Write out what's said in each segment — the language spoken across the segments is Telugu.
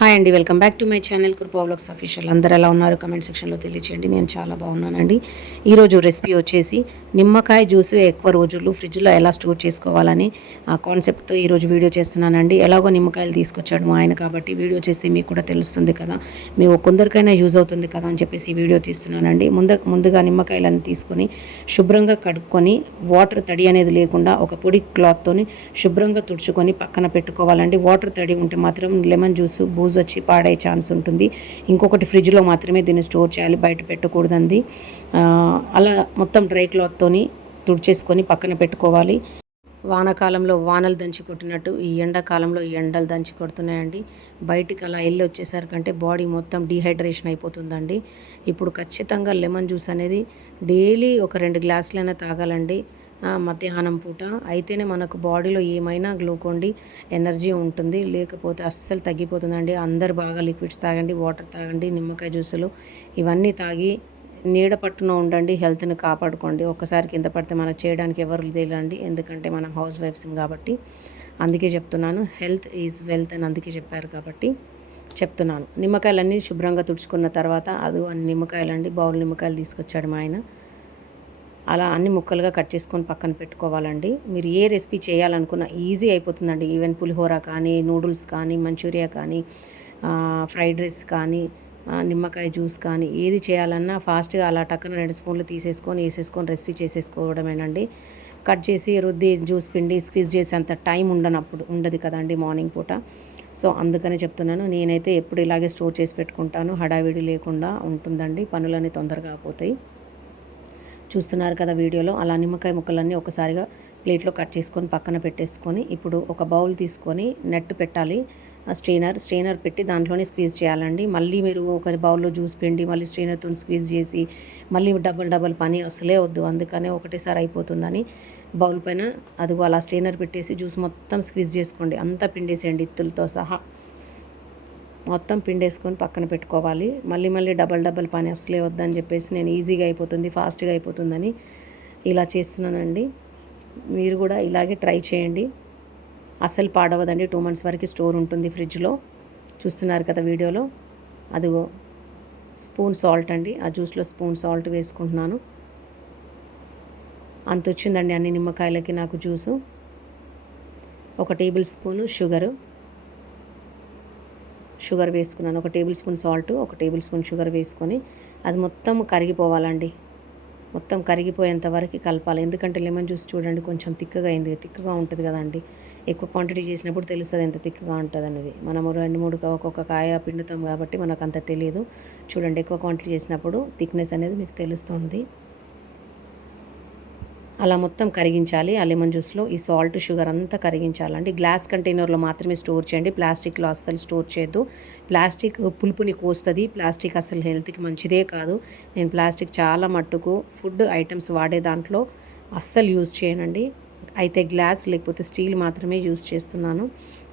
హాయ్ అండి, welcome back to my channel కృపా వ్లాగ్స్ అఫీషియల్. అందరు ఎలా ఉన్నారు కమెంట్ సెక్షన్లో తెలియచేయండి. నేను చాలా బాగున్నానండి. ఈరోజు రెసిపీ వచ్చేసి నిమ్మకాయ జ్యూస్ ఎక్కువ రోజులు ఫ్రిడ్జ్లో ఎలా స్టోర్ చేసుకోవాలని ఆ కాన్సెప్ట్తో ఈరోజు వీడియో చేస్తున్నానండి. ఎలాగో నిమ్మకాయలు తీసుకొచ్చాడు మా ఆయన, కాబట్టి వీడియో చేస్తే మీకు కూడా తెలుస్తుంది కదా, మేము కొందరికైనా యూజ్ అవుతుంది కదా అని చెప్పేసి ఈ వీడియో తీస్తున్నానండి. ముందుగా నిమ్మకాయలను తీసుకొని శుభ్రంగా కడుక్కొని వాటర్ తడి అనేది లేకుండా ఒక పొడి క్లాత్తోని శుభ్రంగా తుడుచుకొని పక్కన పెట్టుకోవాలండి. వాటర్ తడి ఉంటే మాత్రం లెమన్ జ్యూస్ బూజు వచ్చి పాడే ఛాన్స్ ఉంటుంది. ఇంకొకటి ఫ్రిడ్జ్లో మాత్రమే దీన్ని స్టోర్ చేయాలి, బయట పెట్టకూడదండి. అలా మొత్తం డ్రై క్లాత్తోని తుడిచేసుకొని పక్కన పెట్టుకోవాలి. వానాకాలంలో వానలు దంచి కొట్టినట్టు ఈ ఎండాకాలంలో ఈ ఎండలు దంచి కొడుతున్నాయండి. బయటికి అలా వెళ్ళి వచ్చేసరికంటే బాడీ మొత్తం డీహైడ్రేషన్ అయిపోతుందండి. ఇప్పుడు ఖచ్చితంగా లెమన్ జ్యూస్ అనేది డైలీ ఒక 2 గ్లాసులైనా తాగాలండి మధ్యాహ్నం పూట. అయితేనే మనకు బాడీలో ఏమైనా గ్లూకోన్ డి ఎనర్జీ ఉంటుంది, లేకపోతే అస్సలు తగ్గిపోతుందండి. అందరు బాగా లిక్విడ్స్ తాగండి, వాటర్ తాగండి, నిమ్మకాయ జ్యూసులు ఇవన్నీ తాగి నీడ పట్టున ఉండండి, హెల్త్ని కాపాడుకోండి. ఒక్కసారి కింద పడితే మనకు చేయడానికి ఎవరు తెలియండి, ఎందుకంటే మనం హౌస్ వైఫ్స్ కాబట్టి. అందుకే చెప్తున్నాను, హెల్త్ ఈజ్ వెల్త్ అని అందుకే చెప్పారు కాబట్టి చెప్తున్నాను. నిమ్మకాయలన్నీ శుభ్రంగా తుడుచుకున్న తర్వాత అది అన్ని నిమ్మకాయలండి, బౌల్ నిమ్మకాయలు తీసుకొచ్చాడు మా ఆయన. అలా అన్ని ముక్కలుగా కట్ చేసుకొని పక్కన పెట్టుకోవాలండి. మీరు ఏ రెసిపీ చేయాలనుకున్నా ఈజీ అయిపోతుందండి. ఈవెన్ పులిహోర కానీ, నూడిల్స్ కానీ, మంచూరియా కానీ, ఫ్రైడ్ రైస్ కానీ, నిమ్మకాయ జ్యూస్ కానీ ఏది చేయాలన్నా ఫాస్ట్గా అలా టక్కన 2 స్పూన్లు తీసేసుకొని వేసేసుకొని రెసిపీ చేసేసుకోవడమేనండి. కట్ చేసి రుద్ది జ్యూస్ పిండి స్క్వీజ్ చేసేంత టైం ఉండదు కదండి మార్నింగ్ పూట. సో అందుకనే చెప్తున్నాను, నేనైతే ఎప్పుడు ఇలాగే స్టోర్ చేసి పెట్టుకుంటాను. హడావిడి లేకుండా ఉంటుందండి, పనులన్నీ తొందరగా అయిపోతాయి. చూస్తున్నారు కదా వీడియోలో. అలా నిమ్మకాయ ముక్కలన్నీ ఒకసారిగా ప్లేట్లో కట్ చేసుకొని పక్కన పెట్టేసుకొని ఇప్పుడు ఒక బౌల్ తీసుకొని నెట్ పెట్టాలి. స్ట్రెయినర్ పెట్టి దాంట్లోనే స్క్వీజ్ చేయాలండి. మళ్ళీ మీరు ఒక బౌల్లో జ్యూస్ పిండి మళ్ళీ స్ట్రెయినర్తో స్క్వీజ్ చేసి మళ్ళీ డబల్ పని అసలే వద్దు. అందుకనే ఒకటేసారి అయిపోతుందని బౌల్ పైన అదిగో అలా స్ట్రెయినర్ పెట్టేసి జ్యూస్ మొత్తం స్క్వీజ్ చేసుకోండి. అంతా పిండేసేయండి ఇత్తులతో సహా. మొత్తం పిండేసుకొని పక్కన పెట్టుకోవాలి. మళ్ళీ డబల్ పని అసలే వద్దని చెప్పేసి నేను ఈజీగా అయిపోతుంది, ఫాస్ట్గా అయిపోతుందని ఇలా చేస్తున్నానండి. మీరు కూడా ఇలాగే ట్రై చేయండి. అస్సలు పాడవదండి. 2 months వరకు స్టోర్ ఉంటుంది ఫ్రిడ్జ్లో. చూస్తున్నారు కదా వీడియోలో. అదిగో స్పూన్ సాల్ట్ అండి, ఆ జ్యూస్లో స్పూన్ సాల్ట్ వేసుకుంటున్నాను. అంత వచ్చిందండి అన్ని నిమ్మకాయలకి నాకు జ్యూసు. 1 టేబుల్ స్పూను షుగర్ వేసుకున్నాను. 1 table spoon salt, 1 table spoon sugar వేసుకొని అది మొత్తం కరిగిపోవాలండి. మొత్తం కరిగిపోయేంత వరకు కలపాలి. ఎందుకంటే లెమన్ జ్యూస్ చూడండి కొంచెం తిక్కగా ఉంటుంది కదండి. ఎక్కువ క్వాంటిటీ చేసినప్పుడు తెలుస్తుంది ఎంత తిక్కగా ఉంటుంది అనేది. మనము 2-3 ఒక్కొక్క కాయ పిండుతాం కాబట్టి మనకు అంత తెలియదు. చూడండి, ఎక్కువ క్వాంటిటీ చేసినప్పుడు థిక్నెస్ అనేది మీకు తెలుస్తుంది. అలా మొత్తం కరిగించాలి. ఆ లెమన్ జ్యూస్లో ఈ సాల్ట్ షుగర్ అంతా కరిగించాలండి. గ్లాస్ కంటైనర్లో మాత్రమే స్టోర్ చేయండి, ప్లాస్టిక్లో అస్సలు స్టోర్ చేయొద్దు. ప్లాస్టిక్ పులుపుని కోస్తుంది. ప్లాస్టిక్ అసలు హెల్త్కి మంచిదే కాదు. నేను ప్లాస్టిక్ చాలా మట్టుకు ఫుడ్ ఐటమ్స్ వాడే దాంట్లో అస్సలు యూజ్ చేయనండి. అయితే గ్లాస్ లేకపోతే స్టీల్ మాత్రమే యూజ్ చేస్తున్నాను.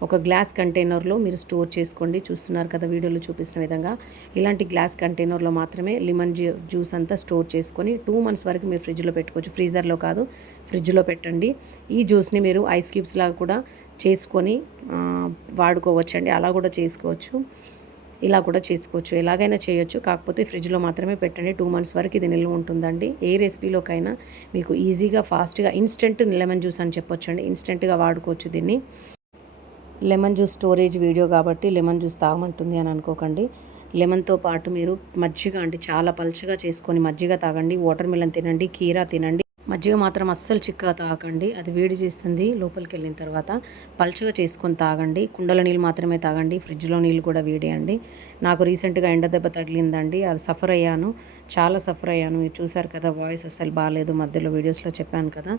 ఒక గ్లాస్ కంటైనర్లో మీరు స్టోర్ చేసుకోండి. చూస్తున్నారు కదా వీడియోలో చూపించిన విధంగా. ఇలాంటి గ్లాస్ కంటైనర్లో మాత్రమే లెమన్ జ్యూస్ అంతా స్టోర్ చేసుకొని 2 months వరకు మీరు ఫ్రిడ్జ్లో పెట్టుకోవచ్చు. ఫ్రీజర్లో కాదు, ఫ్రిడ్జ్లో పెట్టండి. ఈ జ్యూస్ని మీరు ఐస్ క్యూబ్స్ లాగా కూడా చేసుకొని వాడుకోవచ్చండి. అలా కూడా చేసుకోవచ్చు, ఇలా కూడా చేసుకోవచ్చు, ఎలాగైనా చేయొచ్చు. కాకపోతే ఫ్రిడ్జ్లో మాత్రమే పెట్టండి. 2 months వరకు ఇది నిల్వ ఉంటుందండి. ఏ రెసిపీలోకైనా మీకు ఈజీగా ఫాస్ట్గా ఇన్స్టెంట్ లెమన్ జ్యూస్ అని చెప్పొచ్చండి. ఇన్స్టెంట్గా వాడుకోవచ్చు దీన్ని. లెమన్ జ్యూస్ స్టోరేజ్ వీడియో కాబట్టి లెమన్ జ్యూస్ తాగమంటుంది అని అనుకోకండి. లెమన్తో పాటు మీరు మజ్జిగ అంటే చాలా పల్చగా చేసుకొని మజ్జిగ తాగండి. వాటర్ మిలన్ తినండి, కీరా తినండి. మజ్జిగ మాత్రం అస్సలు చిక్కగా తాగండి, అది వేడి చేస్తుంది లోపలికి వెళ్ళిన తర్వాత. పల్చగా చేసుకొని తాగండి. కుండల నీళ్ళు మాత్రమే తాగండి, ఫ్రిడ్జ్లో నీళ్ళు కూడా వేడేయండి. నాకు రీసెంట్గా ఎండ దెబ్బ తగిలిందండి, అది చాలా సఫర్ అయ్యాను. మీరు చూసారు కదా, వాయిస్ అస్సలు బాగాలేదు, మధ్యలో వీడియోస్లో చెప్పాను కదా.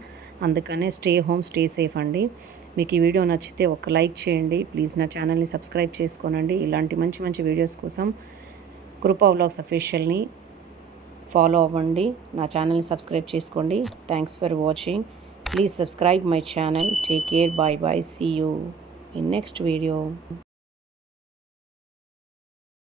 అందుకనే స్టే హోమ్, స్టే సేఫ్ అండి. మీకు ఈ వీడియో నచ్చితే ఒక లైక్ చేయండి ప్లీజ్. నా ఛానల్ని సబ్స్క్రైబ్ చేసుకోనండి. ఇలాంటి మంచి వీడియోస్ కోసం కృపా వ్లాగ్స్ అఫీషియల్ని ఫాలో అవ్వండి. నా ఛానల్ని సబ్స్క్రైబ్ చేసుకోండి. Thanks for watching. Please subscribe my channel. Take care. Bye. See you in next video.